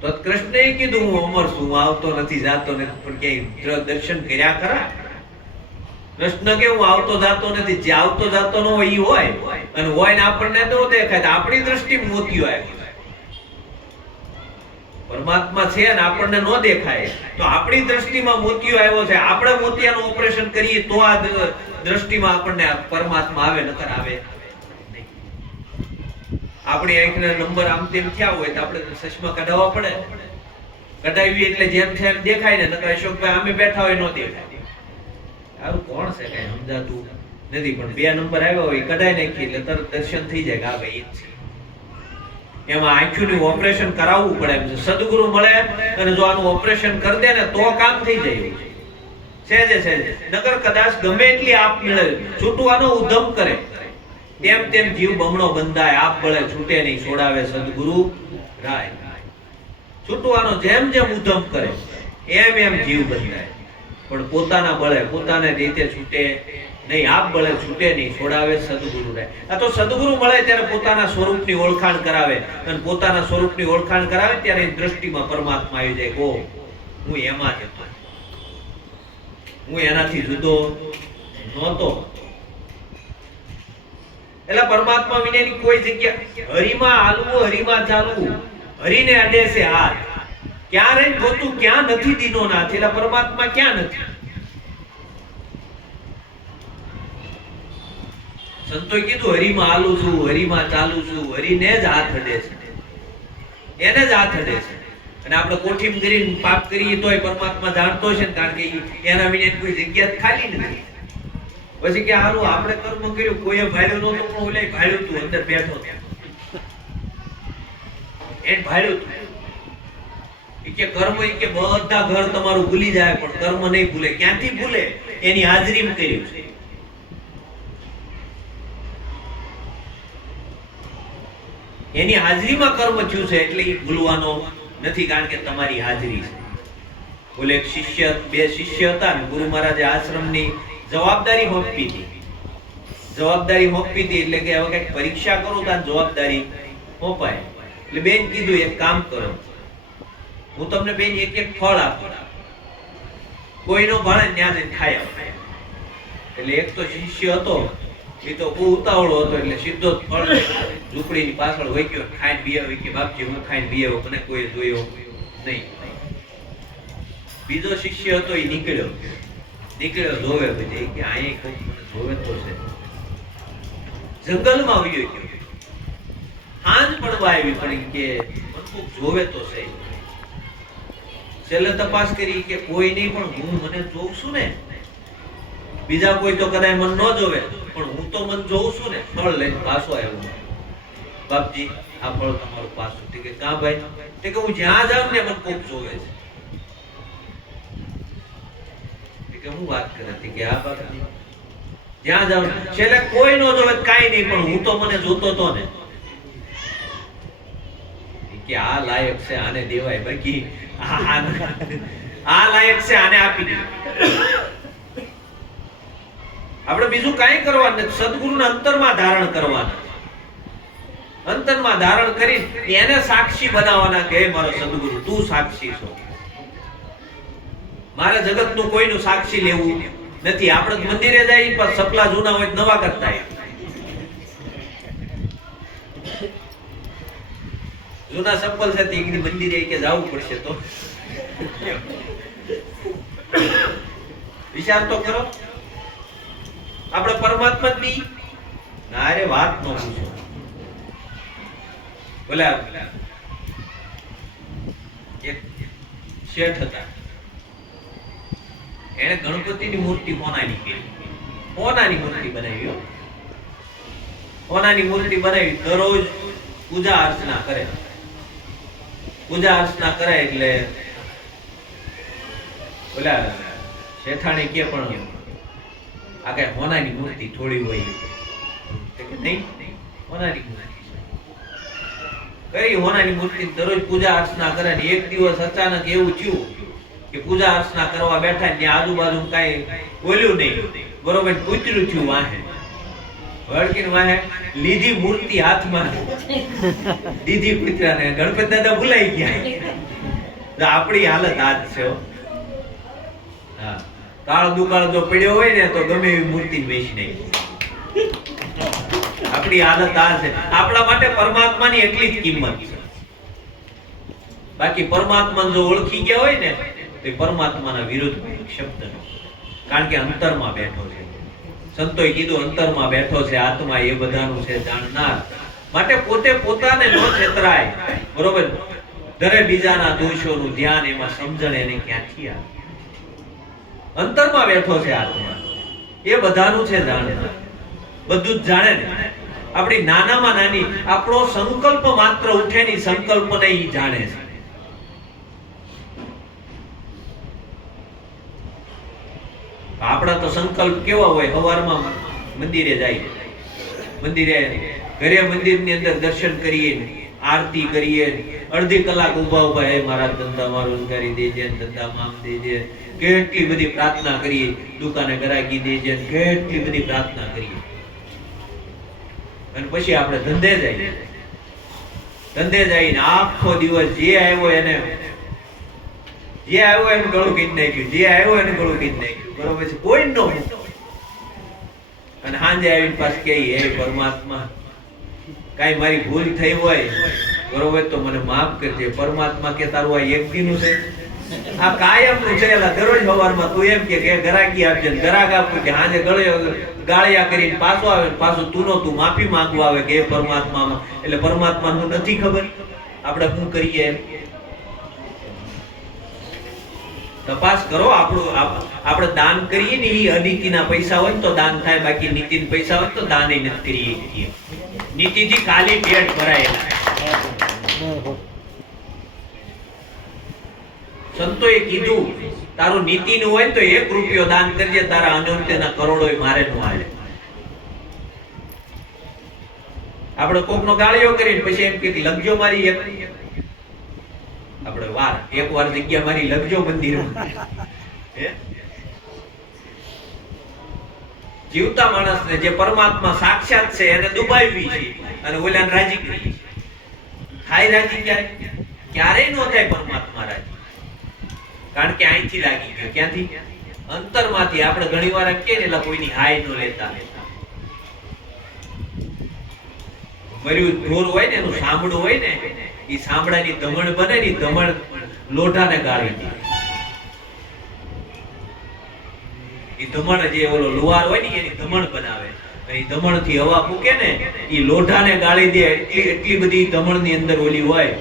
તો કૃષ્ણએ કીધું હું અમર છું, હું આવતો નથી જાતો નથી. પણ ક્યાંય દર્શન કર્યા ખરા? કૃષ્ણ કે હું આવતો જાતો નથી. જે આવતો જાતો ન હોય એ હોય અને હોય ને આપણને ન દેખાય. આપણી દ્રષ્ટિ મોતીઓ આવી. પરમાત્મા છે ને આપણને ન દેખાય તો આપણી દ્રષ્ટિમાં મોતીઓ આવ્યો છે. આપણે મોતિયાનું ઓપરેશન કરીએ તો આ દ્રષ્ટિમાં આપણને પરમાત્મા આવે, નકર આવે નહીં. આપણી આંખના નંબર આમ તેમ થયા હોય તો આપણે ચશ્મા કઢાવવા પડે. કઢાવી એટલે જેમ છે એમ દેખાય ને. નકર અશોકભાઈ આમે બેઠા હોય ન દેખાય. આવું કોણ છે કઈ સમજાતું નથી. પણ બે નંબર આવ્યો હોય કઢાઈ નાખી એટલે તરત દર્શન થઈ જાય કે આ ભાઈ એ જ છે. એમાં આંખોનું ઓપરેશન કરાવવું પડે એમ છે. સદગુરુ મળે અને જો આનું ઓપરેશન કરી દે ને તો કામ થઈ જાય સહેજે સહેજે. નગર કદાચ ગમે એટલી આપ મળે છૂટવાનો ઉધમ કરે તેમ તેમ જીવ બમણો બંધાય. આપ બળે છૂટે નહીં છોડાવે સદગુરુ રાય. છૂટવાનો જેમ જેમ ઉધમ કરે એમ એમ જીવ બંધાય, પણ પોતાના બળે પોતાને રીતે છૂટે નહીં. આપ બળે છૂટે નહીં છોડાવે સદગુરુ રાય. આ તો સદગુરુ મળે ત્યારે પોતાના સ્વરૂપની ઓળખાણ કરાવે અને પોતાના સ્વરૂપની ઓળખાણ કરાવે ત્યારે એ દ્રષ્ટિમાં પરમાત્મા આવી જાય. ઓ હું એમાં જ હતો, હું એનાથી જુદો નહોતો. એટલે પરમાત્મા વિનાની કોઈ જગ્યા હરિમાં હાલવું, હરિમાં ચાલવું, હરિને અડે છે હાથ. ક્યાં રહીને ગોતું ક્યાં નથી દીનો નાથ. એટલે પરમાત્મા ક્યાં નથી. સંતોએ કીધું હરિમાં હાલું છું, હરિમાં ચાલું છું, હરિને જ હાથ અડે છે, એને જ હાથ અડે છે. અને આપણે કોઠીમ કરીને પાપ કરીએ તોય પરમાત્મા જાણતો છે ને, કારણ કે એના વિના કોઈ જગ્યા ખાલી નથી. પછી કે હાલું આપણે કર્મ કર્યું, કોઈએ ભાળ્યું નહોતું પણ ઓલે ભાળ્યું તું, અંદર બેઠો એને ભાળ્યું તું. કે કર્મ કે બધા ઘર તમારું ભૂલી જાય પણ કર્મ નહીં ભૂલે. ક્યાંથી ભૂલે? એની હાજરીમાં કર્યું છે. એની હાજરીમાં કર્મ થયું છે એટલે એ ભૂલવાનો નથી, કારણ કે તમારી હાજરી છે. બોલે એક શિષ્ય, બે શિષ્ય હતા ને ગુરુ મહારાજે આશ્રમની જવાબદારી સોંપી હતી. જવાબદારી સોંપી હતી એટલે કે હવે કઈક પરીક્ષા કરું તો જવાબદારી સોંપાય. એટલે બેન કીધું એક કામ કરો, હું તમને બેન એક એક ફળ આપું, કોઈનો ભાળે ત્યાં જઈને ખાઈ આવો. એટલે એક તો શિષ્ય હતો એ તો બહુ ઉતાવળો હતો એટલે સીધો ફળ ઝૂંપડીની પાછળ વહી ગયો, ખાઈને બી આવ્યો. કે બાપજી હું ખાઈને બી આવ્યો, મને કોઈ જોયો નહીં. બીજો શિષ્ય હતો એ નીકળ્યો જોવે બધે કે અહીંયા કોક મને જોવે તો છે. જંગલમાં વયો ગયો, સાંજ પડવા આવી પણ કે મને કોક જોવે તો છે. છેલ્લે તપાસ કરી કે કોઈ નહીં, પણ હું મને જોઉં છું ને. બીજા કોઈ તો કદાચ મન ન જોવે પણ હું તો મન જોઉં છું ને. ફળ લઈને પાછો આવ્યો. બાપજી આ ફળ તમારું પાછું. કે કા ભાઈ? કે હું જ્યાં જાઉં ને મને કોક જોવે છે. કે હું વાત કરે કે આ બાપજી જ્યાં જાઉં છેલ્લે કોઈ ન જોવે કાઈ નહીં, પણ હું તો મને જોતો તો ને. કે આ લાયક છે, આને દેવાય, બાકી આ લાયક છે, આને આપી દે. આપણે બીજું કાંઈ કરવાનું નથી, સદગુરુના અંતરમાં ધારણ કરવાના. અંતરમાં ધારણ કરી એને સાક્ષી બનાવવાના કે મારો સદગુરુ તું સાક્ષી છો. મારે જગતનું કોઈનું સાક્ષી લેવું નથી. આપણે મંદિરે જઈએ પણ સપલા જૂના હોય નવા કરતા. જૂના ચપ્પલ છે તે મંદિરે કે જવું પડશે તો વિચાર તો કરો. આપણે પરમાત્મા ની નારે વાત નો પૂછો. બોલા એક શેઠ હતા, એને ગણપતિની મૂર્તિ સોનાની કરી, સોનાની મૂર્તિ બનાવી. સોનાની મૂર્તિ બનાવી દરરોજ પૂજા અર્ચના કરે. પૂજા અર્ચના કરે એટલે બોલા શેઠાણી કે પણ આ કઈ હોનાની મૂર્તિ થોડી હોય નહીં, હોનાની મૂર્તિ કરી. હોનાની મૂર્તિ દરરોજ પૂજા અર્ચના કરે. એક દિવસ અચાનક એવું થયું કે પૂજા અર્ચના કરવા બેઠા ને આજુબાજુ કઈ બોલ્યું નહીં, બરોબર કૂતરું થયું વાહે, વળકીને વાહે લીધી મૂર્તિ હાથમાં, દીધી કૂતરાને. ગણપતિ દાદા ભૂલાઈ ગયા. આપણી હાલત આજ છે. હા, કાળ દુકાળ જો પડ્યો હોય ને તો ગમે એવી મૂર્તિ વેચી નાખી. આપણી હાલત આ છે. આપણા માટે પરમાત્માની એટલી જ કિંમત છે. બાકી પરમાત્માને જો ઓળખી ગયા હોય ને તો પરમાત્માના વિરુદ્ધમાં શબ્દ નો, કારણ કે અંતરમાં બેઠો છે. સંતોએ કીધું અંતરમાં બેઠો છે આત્મા, એ બધાનું છે જાણનાર. માટે પોતે પોતાને ન છેતરાય, બરોબર. દરે બીજાના દોષોનું ધ્યાન, એમાં સમજણ એને ક્યાંથી આવે? અંતરમાં બેઠો છે આત્મા, એ બધાનું છે જાણનાર, બધું જ જાણે ને. આપણી નાનામાં નાની આપણો સંકલ્પ માત્ર ઉઠે ની સંકલ્પને ઈ જાણે છે. આપણા તો સંકલ્પ કેવા હોય, સવારમાં મંદિરે જાય, મંદિરે ઘરે મંદિરની અંદર દર્શન કરીએ, આરતી કરીએ, અડધી કલાક ઉભા ઉભા હે મારા ધંધામાં રોજગારી દેજે, ધંધામાં આમ દેજે, કેટલી બધી પ્રાર્થના કરીએ, દુકાને ગરાકી દેજે, કેટલી બધી પ્રાર્થના કરીએ, અને પછી આપણે ધંધે જઈએ. ધંધે જઈને આખો દિવસ જે આવ્યો એને ગળું કીધી નાખ્યું, જે આવ્યો એને ગળું કીધી નાખ્યું, બરોબર છે, કોઈ નો. અને સાંજે આવીને પાછું કહે, હે પરમાત્મા, કાઈ મારી ભૂલ થઈ હોય બરોબર તો મને માફ કરજે. પરમાત્મા કે તારું આ એક દીનું છે, આ કાયમનું છે. એલા દરરોજ સવારમાં તું એમ કે ગરાકી આપજે, ગરાક આપું કે હાજે ગાળિયા કરીને પાછો આવે, પાછું તું માફી માંગવા આવે કે પરમાત્મામાં. એટલે પરમાત્માનું નથી ખબર આપણે શું કરીએ એમ. તપાસ કરો. આપણે દાન કરીએ ને એ અનીતિના પૈસા હોય તો દાન થાય, બાકી નીતિના પૈસા હોય તો દાન નથી કરીએ. નીતિથી ખાલી પેટ ભરાયેલા. સંતોએ કીધું તારું નીતિનું હોય તો 1 રૂપિયો દાન કરજે, તારા અનંતના કરોડોય મારે નો હાલે. આપણે કોકનો ગાળિયો કરીને પછી એમ કે લગજો મારી આપણે એકવાર જગ્યા મારી લગજો મંદિરમાં. જીવતા માણસને જે પરમાત્મા સાક્ષાત છે એને દુબાવી છે અને ઓલાને રાજી કરી. થાય રાજી ક્યારેય નો થાય પરમાત્મા રાજી, કારણ કે અહીંથી લાગી ગયો. ક્યાંથી? અંતરમાંથી. આપણે ઘણીવાર એમ કે ને એટલે કોઈની હાય નો લેતા. મર્યું ઢોર હોય ને એનું સાંભળું હોય ને, એ સાંભળાની ધમણ બને ને, ધમણ લોઢાને ગાળી દે. એ ધમણ જે ઓલો લુહાર હોય ને એની ધમણ બનાવે, અને ધમણ થી હવા ફૂકે ને એ લોઢાને ગાળી દે. એટલી બધી ધમણ ની અંદર ઓલી હોય.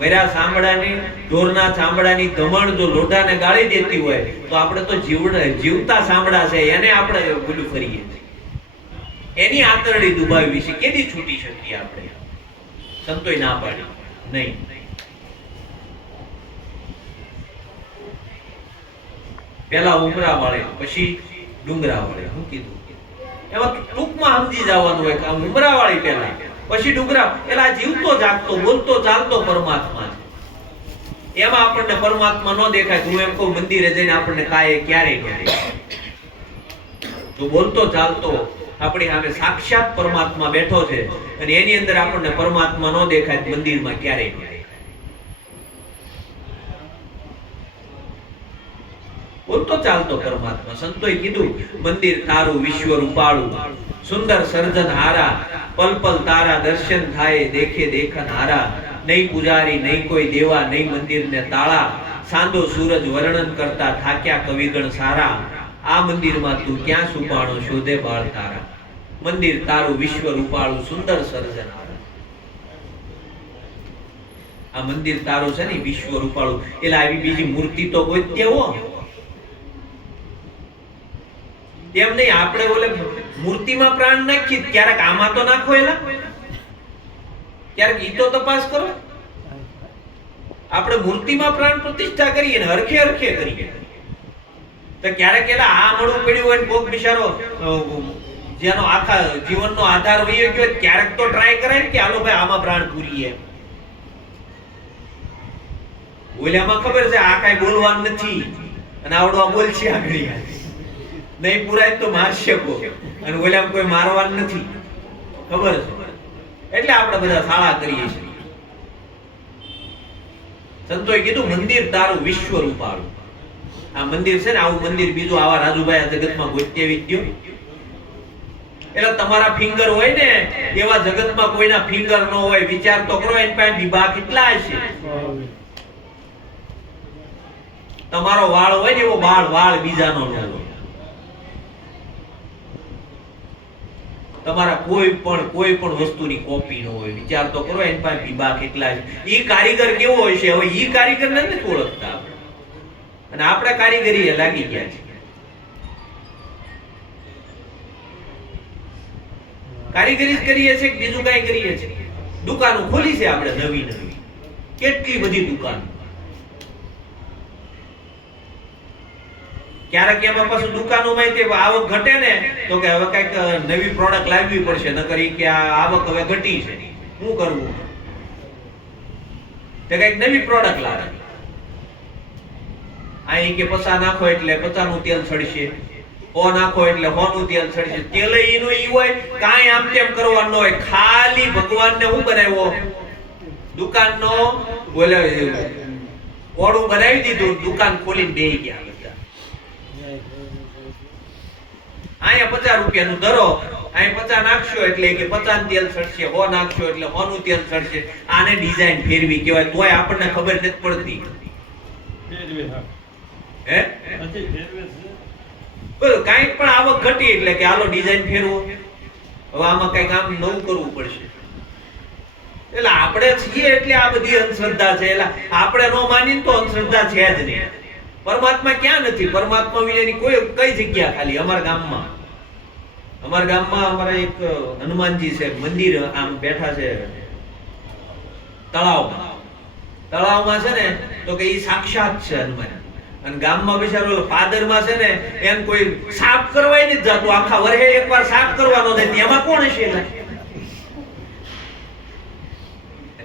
મેરા સાંભળાની ઢોરના સાંભળાની ધમણ જો લોઢાને ગાળી દેતી હોય તો આપણે તો જીવતા સાંભળા છે એને આપણે બોલું કરીએ, એની આંતરડી દુભાવી છે. કેદી છૂટી શકીએ આપણે? સંતોય ના પાડી નહીં. પેલા ઉમરા વાળે, પછી ડુંગરા વાળે. શું કીધું? એમાં ટૂંકમાં સમજી જવાનું હોય કે ઉમરા વાળી પેલા, પછી ડુંગરા. પેલા જીવતો જાગતો બોલતો ચાલતો પરમાત્મા છે. એમાં આપણને પરમાત્મા ન દેખાય. હું એમ કહું મંદિરે જઈને આપણને કાંઈ ક્યારેય ન દેખાય. તો બોલતો ચાલતો આપણી સામે સાક્ષાત પરમાત્મા બેઠો છે, અને એની અંદર આપણને પરમાત્મા ન દેખાય મંદિરમાં ક્યારેય ન દેખાય. બોલતો ચાલતો પરમાત્મા. સંતોએ કીધું મંદિર તારું વિશ્વ રૂપાળું, સુંદર સર્જન હારા, પલ પલ તારા દર્શન થાય, દેખે દેખન હારા. નહીં પૂજારી નહીં કોઈ દેવા, નહીં મંદિરને તાળા, સાંદો સૂરજ વર્ણન કરતા થાક્યા કવિગણ સારા. આ મંદિરમાં તું ક્યાં સુપાણો, શોધે બાળ તારા. મંદિર તારું વિશ્વ રૂપાળું, સુંદર સર્જન હારા. આ મંદિર તારું છે ને વિશ્વ રૂપાળું. એટલે આવી બીજી મૂર્તિ તો ગોતે હો એમ નહીં. આપણે ઓલે મૂર્તિમાં પ્રાણ નાખી, ક્યારેક આમાં તો નાખો, એલા ક્યારેક ઈ તો તપાસ કરો. આપણે મૂર્તિમાં પ્રાણ પ્રતિષ્ઠા કરીએ ને હરખે હરખે કરીએ તો ક્યારેક એલા આ મળવું પડ્યું હોય ને કોક બિચારો જેનો આખા જીવનનો આધાર વહી ગયો, ક્યારેક તો ટ્રાય કરાય ને કે હાલો ભાઈ આમાં પ્રાણ પૂરીએ. ઓલામાં ખબર છે આ કાઈ બોલવાનું નથી, અને આવડો આ બોલ છે આગળ નહીં પુરાય તો મારશે કો, અને ઓલામાં કોઈ મારવાનું નથી. ખબર છે એટલે આપણે બધા શાળા કરીએ છીએ. સંતોએ કીધું મંદિર તારું વિશ્વ રૂપાળું. આ મંદિર છે ને, આવું મંદિર બીજું આવા રાજુભાઈ આ જગતમાં ગોત્યા વિદ્યો. એટલે તમારા ફિંગર હોય ને એવા જગતમાં કોઈના ફિંગર ન હોય. વિચાર તો કરો એની પાસે વિભાગ કેટલા હશે. તમારો વાળ હોય ને એવો વાળ બીજાનો ન હોય. તમારા કોઈ પણ વસ્તુની કોપી ન હોય. વિચાર તો કરો એની પાસે વિભાગ કેટલા છે. ઈ કારીગર કેવો હોય છે? હવે ઈ કારીગર નથી ઓળખતા આપણે, અને આપણે કારીગરી લાગી ગયા છે. કારીગરી જ કરીએ છીએ કે બીજું કાંઈ કરીએ છીએ? દુકાનો ખોલી છે આપણે નવી નવી, કેટલી બધી દુકાનો. ક્યારેક એમાં પાછું દુકાનોમાં તે આવક ઘટે ને તો કે હવે કઈક નવી પ્રોડક્ટ લાવવી પડશે, નકર ઈ કે આ આવક હવે ઘટી છે, શું કરવું? તે કઈક નવી પ્રોડક્ટ લાવે. આ કે પસા નાખો એટલે પચાનું તેલ છડશે, હો નાખો એટલે હોનું તેલ છડશે. તેલ ઈનું ઈ હોય, કાંઈ આમ તેમ કરવાનું ન હોય, ખાલી ભગવાનને હું બનાવ્યો? દુકાનનો બોલે ઓળું બનાવી દીધું, દુકાન ખોલીને બેહી ગયા. અહીંયા 50 રૂપિયાનું ધરો, અહીંયા 50 નાખશો એટલે કે 50 તેલ છડશે, હો નાખશો એટલે હોનું તેલ છડશે. આને ડિઝાઇન ફેરવી કહેવાય. તોય આપણને ખબર નથી પડતી. હે બોલો, કાંઈક પણ આવક ઘટી એટલે કે હાલો ડિઝાઇન ફેરવો, હવે આમાં કઈક આમ નવું કરવું પડશે. એટલે આપણે છીએ એટલે આ બધી અંધશ્રદ્ધા છે. એટલે આપણે નો માનીને તો અંધશ્રદ્ધા છે જ નહીં. પરમાત્મા ક્યાં નથી? પરમાત્મા વિનાની કોઈ કઈ જગ્યા ખાલી અમારા ગામમાં અમારા એક હનુમાનજી છે, મંદિર આમ બેઠા છે તળાવમાં છે ને, તો કે ઈ સાક્ષાત છે હનુમાન. અને ગામમાં બિચારો પાદરમાં છે ને, એમ કોઈ સાફ કરવાય નથી જાતું, આખા વર્ષે એકવાર સાફ કરવાનો થાય, એમાં કોણ હશે?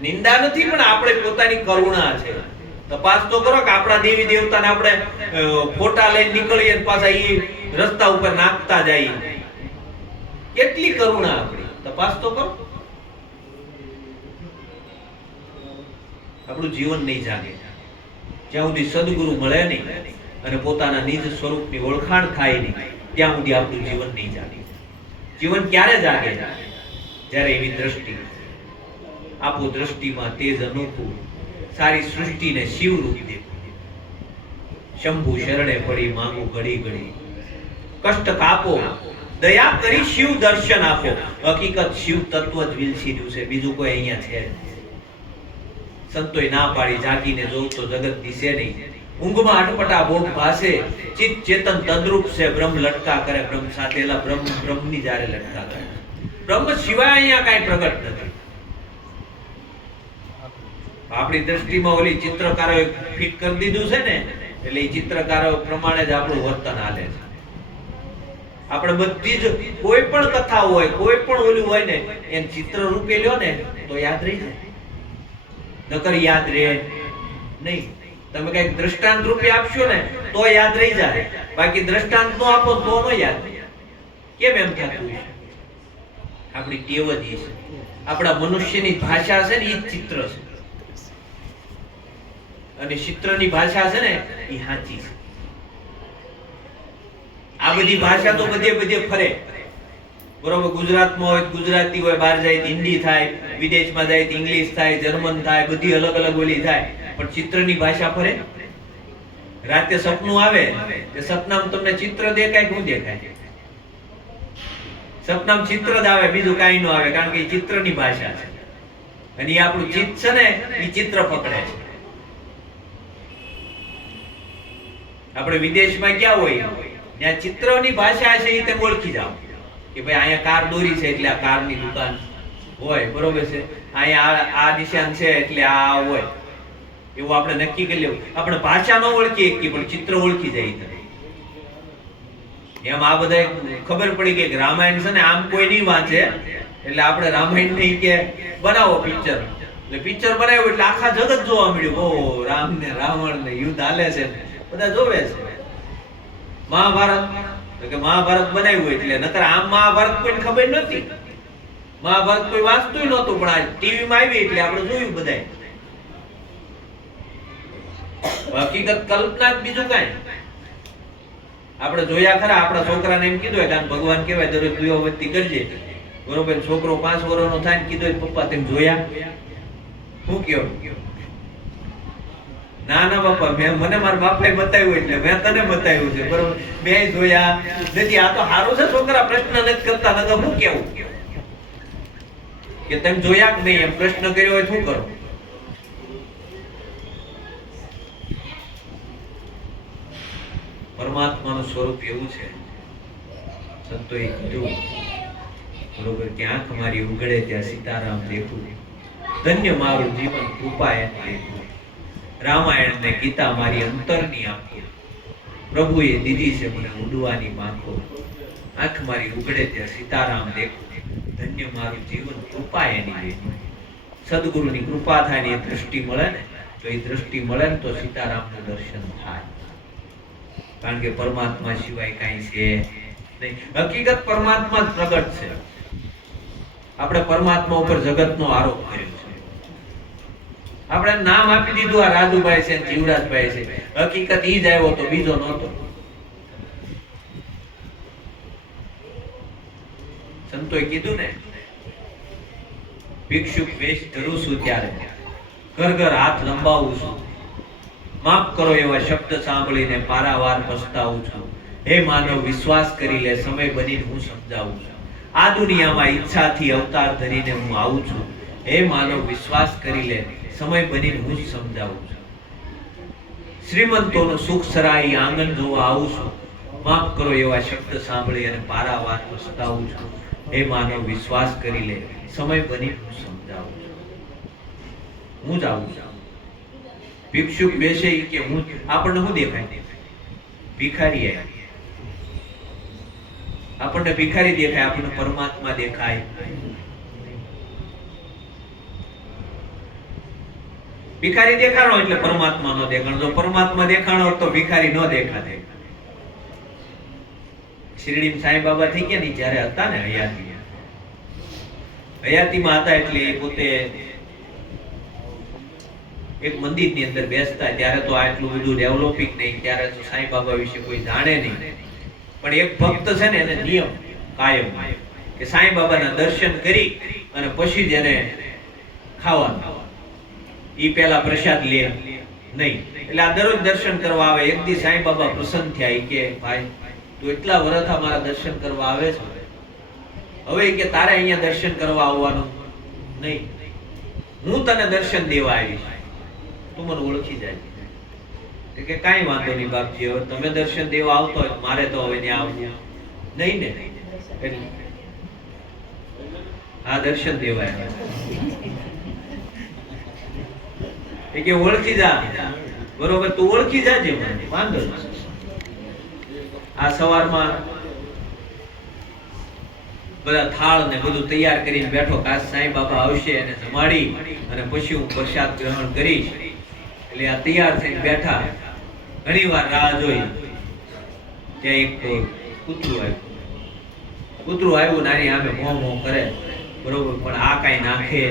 નિંદા નથી, પણ આપણે પોતાની કરુણા છે. તપાસ તો કરો કે આપણા દેવી દેવતાને આપણે ફોટા લઈને નીકળીએ પાછા ઈ રસ્તા ઉપર નાખતા જાય. કેટલી કરુણા આપણી, તપાસ તો કરો. આપણું જીવન નહીં જાગે જ્યાં સુધી સદગુરુ મળે નહીં અને પોતાના નિજ સ્વરૂપની ઓળખાણ થાય નહીં, ત્યાં સુધી આપણું જીવન નહીં જાગે. જીવન ક્યારે જાગે? જ્યારે એવી દ્રષ્ટિ આપો, દ્રષ્ટિમાં તેજ અનોખું, સારી સૃષ્ટિને શિવ રૂપ દે. શંભુ શરણે પડી માંગુ ઘડી ઘડી, કષ્ટ કાપો દયા કરી શિવ દર્શન આપો. હકીકત શિવ તત્વ જ વિલસી રહ્યું છે, બીજું કોઈ અહીંયા છે. સંતોય ના પાડી જાગીને જોઉં તો જગત દિશે નહીં. ઊંઘમાં અટપટા ભોગ ભાસે, ચિત્ત ચેતન તદ્રુપ છે. બ્રહ્મ લટકા કરે, બ્રહ્મ સાથેલા બ્રહ્મની જારે લટકા કરે. બ્રહ્મ સિવાય અહીંયા કાંઈ પ્રગટ નથી. આપણી દ્રષ્ટિમાં ઓલી ચિત્રકારોએ ફિટ કરી દીધું છે ને, એટલે એ ચિત્રકારો પ્રમાણે જ આપણું વર્તન હાલે છે. આપણે બધી જ કોઈ પણ કથા હોય, કોઈ પણ ઓલું હોય ને, એને ચિત્ર રૂપે લ્યો ને તો યાદ રહી જાય, નકર યાદ રહે નહીં. તમે કઈક દ્રષ્ટાંત રૂપે આપશો ને તો યાદ રહી જાય, બાકી દ્રષ્ટાંત નો આપો તો ન યાદ. કેમ એમ થતું છે? આપણી ટેવ જ છે. આપણા મનુષ્યની ભાષા છે ને એ ચિત્ર છે, અને ચિત્રની ભાષા છે ને એ સાચી છે. આ બધી ભાષા તો બધે ફરે, બરોબર. ગુજરાતમાં હોય ગુજરાતી હોય, બહાર જાય હિન્દી થાય, વિદેશમાં જાય ઇંગ્લિશ થાય, જર્મન થાય, બધી અલગ અલગ બોલી થાય, પણ ચિત્રની ભાષા ફરે. રાતે સપનું આવે, તે સપનામાં તમને ચિત્ર દેખાય કે શું દેખાય? સપનામાં ચિત્ર જ આવે, બીજું કાંઈ ન આવે, કારણ કે એ ચિત્રની ભાષા છે. અને એ આપણું ચિત્ત છે ને એ ચિત્ર પકડે છે. આપણે વિદેશમાં ગયા હોય ત્યાં ચિત્રની ભાષા છે એ તમે ઓળખી જાઓ કે ભાઈ અહીંયા કાર દોરી છે એટલે આ કારની દુકાન હોય, બરોબર છે. અહીંયા આ નિશાન છે એટલે આ હોય, એવું આપણે નક્કી કરી લેવું. આપણે ભાષા ન ઓળખી શકીએ પણ ચિત્ર ઓળખી જાય. એમ આ બધા ખબર પડી ગઈ કે રામાયણ છે ને આમ કોઈ નહીં વાંચે, એટલે આપણે રામાયણ નહીં કે બનાવો પિક્ચર, એટલે પિક્ચર બનાવ્યું એટલે આખા જગત જોવા મળ્યું. ઓ રામ ને રાવણ ને યુદ્ધ હાલે છે, બધા જોવે છે. મહાભારત કે મહાભારત બનાવ્યું એટલે, નકર આમ મહાભારત કોઈને ખબર નહોતી, મહાભારત કોઈ વાંચતું નહોતું, પણ આ ટીવી માં આવી એટલે આપણે જોયું બધાય. હકીકત કલ્પના બીજું કાંઈ. આપણે જોયા ખરા, આપણા છોકરાને એમ કીધું કે ભગવાન કહેવાય દરરોજ દીવાબત્તી કરજે, બરોબર. છોકરો 5 વર્ષનો થાય ને કીધું પપ્પા તમે જોયા? શું કેવું? ના ના બાપા, મને મારા બાપાએ બતાવ્યું એટલે મેં તને બતાવ્યું છે, બરોબર. મેં જોયા નથી. આ તો સારું છે છોકરા પ્રશ્ન નથી કરતા, નકર હું કેવું કે તમે જોયા કે નહીં, એમ પ્રશ્ન કર્યો હોય શું કરો? પરમાત્માનું સ્વરૂપ એવું છે, સંતોએ કીધું બરોબર કે આંખ મારી ઉઘડે ત્યાં સીતારામ દેખું, ધન્ય મારું જીવન કૃપા એને દેખું, રામાયણ ને ગીતા મારી અંતરની આંખો, પ્રભુએ દીધી છે મને ઉડવાની પાંખો, આંખ મારી ઉઘડે ત્યાં સીતારામ દેખું, ધન્ય મારું જીવન કૃપા એની દેખું. સદગુરુની કૃપા થાય ને એ દ્રષ્ટિ મળે ને, તો એ દ્રષ્ટિ મળે ને તો સીતારામનું દર્શન થાય. કારણ કે પરમાત્મા સિવાય કાંઈ છે નહીં. હકીકત પરમાત્મા જ પ્રગટ છે. આપણે પરમાત્મા ઉપર જગતનો આરોપ કર્યો છે. આપણે નામ આપી દીધું આ રાજુભાઈ છે, જીવરાજભાઈ છે. હકીકત ઈ જ આવ્યો તો બીજો નહોતો. સંતોએ કીધું ને, ભિક્ષુક વેશ ધરું છું ત્યારે ઘર ઘર હાથ લંબાવું છું, માફ કરો એવા શબ્દ સાંભળીને પારાવાર પછતાવું છું. હે માનવ વિશ્વાસ કરી લે, સમય બનીને હું સમજાવું છું. આ દુનિયામાં ઈચ્છાથી અવતાર ધરીને હું આવું છું. હે માનવ વિશ્વાસ કરી લે, સમય બનીને હું સમજાવું છું. શ્રીમંતોનું સુખ સરાઈ આંગણ જોવા આવું છું, માફ કરો એવા શબ્દ સાંભળી અને પારાવાર પછતાવું છું. હે માનવ વિશ્વાસ કરી લે, સમય બનીને હું સમજાવું છું. હું જ આવું છું. ભિક્ષુક બેસે કે હું, આપણને શું દેખાય? ભિખારી આવ્યા. આપણને ભિખારી દેખાય, આપણને પરમાત્મા દેખાય. ભિખારી દેખાણો એટલે પરમાત્મા નો દેખાણો. જો પરમાત્મા દેખાણો તો ભિખારી નો દેખાતે. શિરડી સાંઈ બાબા થઈ ગયા ને જયારે હતા ને હયાતીમાં હતા, એટલે એ પોતે એક મંદિરની અંદર બેસતા, ત્યારે તો આટલું બધું ડેવલપિંગ નહીં, ત્યારે તો સાંઈ બાબા વિશે કોઈ જાણે નહીં. પણ એક ભક્ત છે ને એને નિયમ કાયમ કે સાંઈ બાબાના દર્શન કરી અને પછી જ એને ખાવાનું. ઈ પહેલા પ્રસાદ લે નહીં. એટલે આ દરરોજ દર્શન કરવા આવે. એક દી સાંઈ બાબા પ્રસન્ન થયા કે ભાઈ તું એટલા વર્ષ મારા દર્શન કરવા આવે છે, હવે કે તારે અહીંયા દર્શન કરવા આવવાનું નહીં, હું તને દર્શન દેવા આવીશ, તું મને ઓળખી જાય. કે કાંઈ વાંધો નહીં બાપજી, હવે તમે દર્શન દેવા આવતો હોય મારે તો હવે ત્યાં આવવું નહીં ને. એટલે આ દર્શન દેવા આવ્યા કે ઓળખી જા, બરોબર, તું ઓળખી જાજે, મને વાંધો નહીં. આ સવારમાં બધા થાળ ને બધું તૈયાર કરીને બેઠો, કાશ સાંઈ બાબા આવશે અને જમાડી અને પછી હું પ્રસાદ ગ્રહણ કરીશ. એટલે આ તૈયાર થઈને બેઠા. ઘણી વાર રાહ જોઈ, ત્યાં એક કૂતરું આવ્યું, નાની આમે મોં મોં કરે, બરોબર, પણ આ કાંઈ નાખે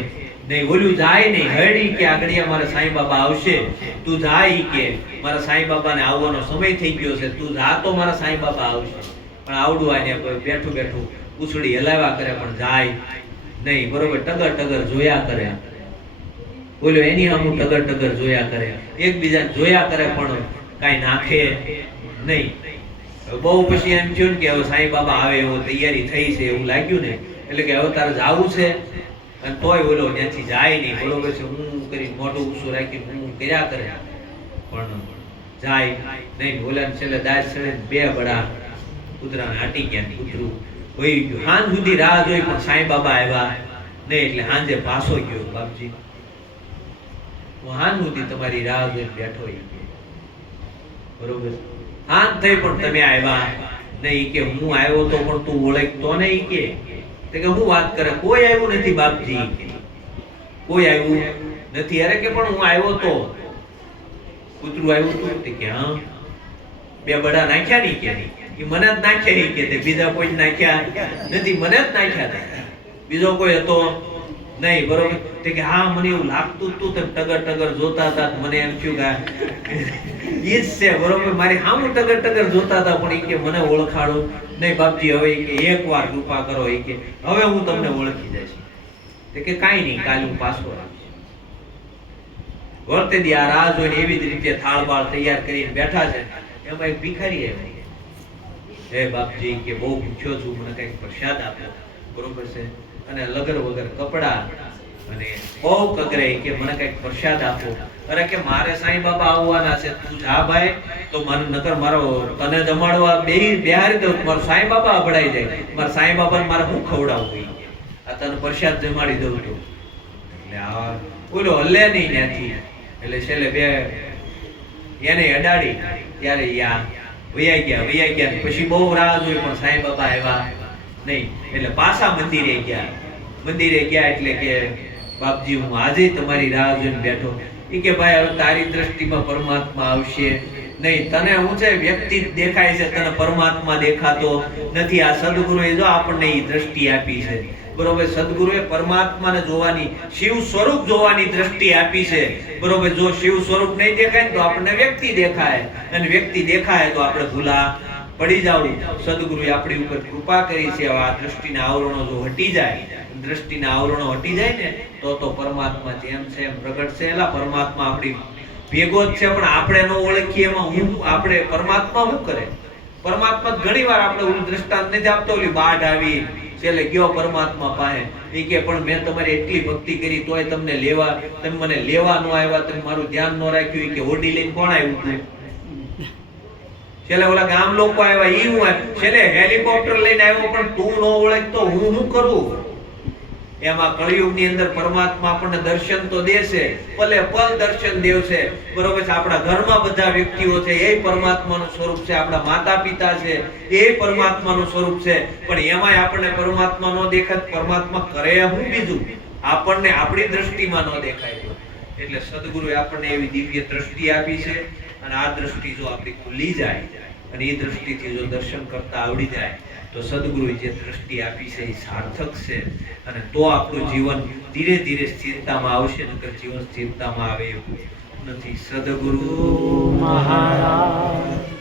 નહીં. ઓલું જાય નહીં, હરડી કે આગળિયા મારા સાંઈ બાબા આવશે, તું જાય કે મારા સાંઈ બાબાને આવવાનો સમય થઈ ગયો છે, તું જા તો મારા સાંઈ બાબા આવશે. પણ આવડું આને બેઠું બેઠું ઉછળી હલાવ્યા કરે, પણ જાય નહીં, બરોબર, ટગર ટગર જોયા કરે. બોલ્યો એની સામું ટગર ટગર જોયા કરે, એકબીજાને જોયા કરે, પણ કાંઈ નાખે નહીં. બહુ પછી એમ થયું ને કે હવે સાંઈ બાબા આવે એવો તૈયારી થઈ છે એવું લાગ્યું ને, એટલે કે હવે તારે જાવું છે. અને તોય ઓલો ત્યાંથી જાય નહીં, બરોબર છે, હું કરી મોઢું ઊંચું રાખી હું કર્યા કરે, પણ જાય નહીં. ઓલાને છેલ્લે દાજ છેડે બે બડા કૂતરાને હાટી ગયા. કૂતરું વહી ગયું. હાંજ સુધી રાહ જોઈ પણ સાંઈ બાબા આવ્યા નહીં, એટલે હાંજે પાછો ગયો. બાપજી હું હાંજ સુધી તમારી રાહ જોઈને બેઠો, બરોબર, હાંજ થઈ પણ તમે આવ્યા નહીં. કે હું આવ્યો તો પણ તું ઓળખતો નહીં કે હું વાત કરે, કોઈ આવ્યું નથી બાપજી, કોઈ આવ્યું નથી. અરે કે પણ હું આવ્યો તો, કૂતરું આવ્યું તું કે હા, બે બડા નાખ્યા નહીં કે મને જ નાખ્યા કે બીજા કોઈ નાખ્યા નથી, મને જ નાખ્યા, બીજો કોઈ હતો નહીં, બરોબર. કે હા મને એવું લાગતું તું તેમ ટગર ટગર જોતા હતા, મને એમ થયું કે ઈ જ છે, બરોબર, મારી હામું ટગર ટગર જોતા હતા, પણ કે મને ઓળખાડો નહીં બાપજી. હવે કે એકવાર કૃપા કરો, કે હવે હું તમને ઓળખી જઈશ. કે કાંઈ નહીં, કાલે હું પાછો આવીશ. વર્તે દી આ રાહ જોઈને એવી જ રીતે થાળ બાળ તૈયાર કરીને બેઠા છે. એમાં એક ભિખારી આવી, હે બાપજી કે બહુ ભૂખ્યો છું, મને કંઈક પ્રસાદ આપ્યો, બરોબર છે, અને લગર વગર કપડા અને બહુ કગરે કે મને કઈક પ્રસાદ આપો. અરે કે મારે સાંઈ બાબા આવવાના છે, તું જા ભાઈ, તો મને નકર મારો તને જમાડવા બેહારી દઉં, મારો સાંઈ બાબા અભડાઈ જાય, મારા સાંઈ બાબાને મારે હું ખવડાવવું, આ તને પ્રસાદ જમાડી દઉં તો. એટલે આ બોલો હલે નહીં ત્યાંથી. એટલે છેલ્લે બે એને અડાડી ત્યારે વૈયા ગયા. પછી બહુ રાહ જોઈ પણ સાંઈ બાબા આવ્યા નહીં. એટલે પાછા મંદિરે ગયા એટલે કે બાપજી હું આજે તમારી રાહ જોઈને બેઠો. એ કે ભાઈ હવે તારી દ્રષ્ટિમાં પરમાત્મા આવશે નહીં, તને હું છે વ્યક્તિ દેખાય છે, તને પરમાત્મા દેખાતો નથી. આ સદગુરુએ જો આપણને એ દ્રષ્ટિ આપી છે, બરોબર. સદગુરુએ પરમાત્માને જોવાની, શિવ સ્વરૂપ જોવાની દ્રષ્ટિ આપી છે, બરોબર. જો શિવ સ્વરૂપ નહીં દેખાય તો આપણને વ્યક્તિ દેખાય, અને વ્યક્તિ દેખાય તો આપણે ભૂલા પડી જાવું. સદગુરુએ આપણી ઉપર કૃપા કરી છે. આ દ્રષ્ટિના આવરણો જો હટી જાય, દ્રષ્ટિના આવરણો હટી જાય ને તો પરમાત્મા જેમ છે એમ પ્રગટ છે. એલા પરમાત્મા આપણી ભેગો જ છે, પણ આપણે ન ઓળખીએ. એમાં આપણે પરમાત્મા શું કરે? પરમાત્મા ઘણીવાર આપણે ઓલું દ્રષ્ટાંત નથી આપતો, ઓલી બાઢ આવી છેલ્લે ગયો પરમાત્મા પાસે, એ કે પણ મેં તમારી એટલી ભક્તિ કરી તોય તમે મને લેવા ન આવ્યા, તમે મારું ધ્યાન ન રાખ્યું. કે ઓડી લઈને કોણ આવ્યું હતું? છેલ્લે ઓલા ગામ લોકો આવ્યા, ઈ હું છેલ્લે હેલિકોપ્ટર લઈને આવ્યો, પણ તું ન ઓળખતો હું શું કરું? એમાં કળિયુગની અંદર પરમાત્મા આપણને દર્શન તો દેશે, પલે પલ દર્શન દેવશે, બરોબર છે. આપણા ઘરમાં બધા વ્યક્તિઓ છે એ પરમાત્માનું સ્વરૂપ છે, આપણા માતા પિતા છે એ પરમાત્માનું સ્વરૂપ છે. પણ એમાંય આપણને પરમાત્મા નો દેખાય, પરમાત્મા કરે હું બીજું આપણને આપણી દ્રષ્ટિમાં ન દેખાય. એટલે સદગુરુએ આપણને એવી દિવ્ય દ્રષ્ટિ આપી છે, અને આ દ્રષ્ટિ જો આપણી ખુલી જાય અને એ દ્રષ્ટિથી જો દર્શન કરતા આવડી જાય તો સદગુરુએ જે દ્રષ્ટિ આપી છે એ સાર્થક છે. અને તો આપણું જીવન ધીરે ધીરે સ્થિરતામાં આવશે, નકર જીવન સ્થિરતામાં આવે એવું નથી. સદગુરુ મહારાજ